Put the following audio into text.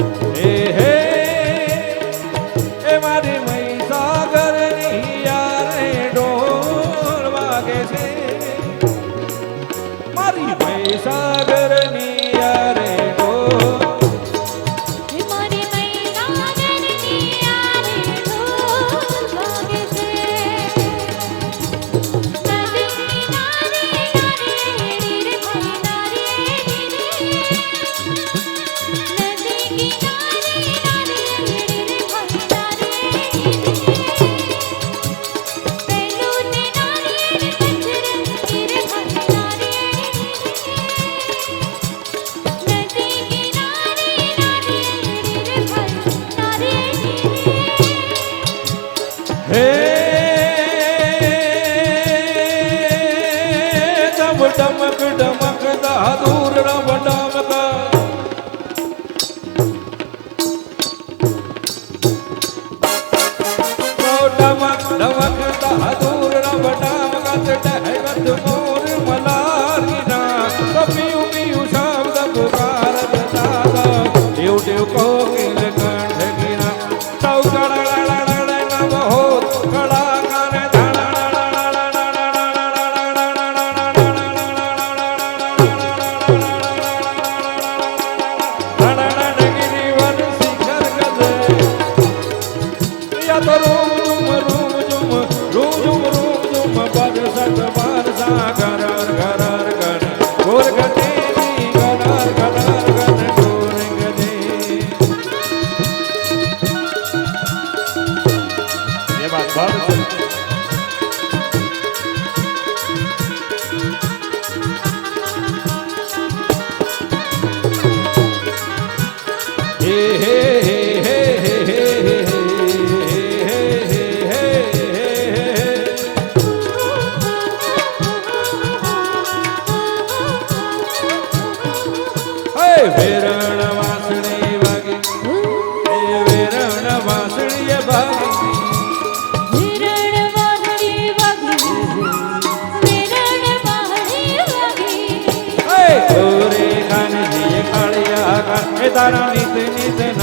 હે હે એ મારી મહીસાગરની યારે ઢોલ વાગે છે મારી મહીસાગરની યારે डमक डमक दूर रब डमक डमक डमक दूर रब डमक टहगत मोर मलारीना पियू पियू शब्द पुकार दादा देव देव को किल कंठ गिरा तौ नम हो कड़ा વેરણ વાસણી વાગે વેરણ વાસણી વાગે વેરણ વાસણી વાગે વેરણ વાસણી વાગે એ ગોરે કાનજી કાળિયા કા એ તારા નિત નિત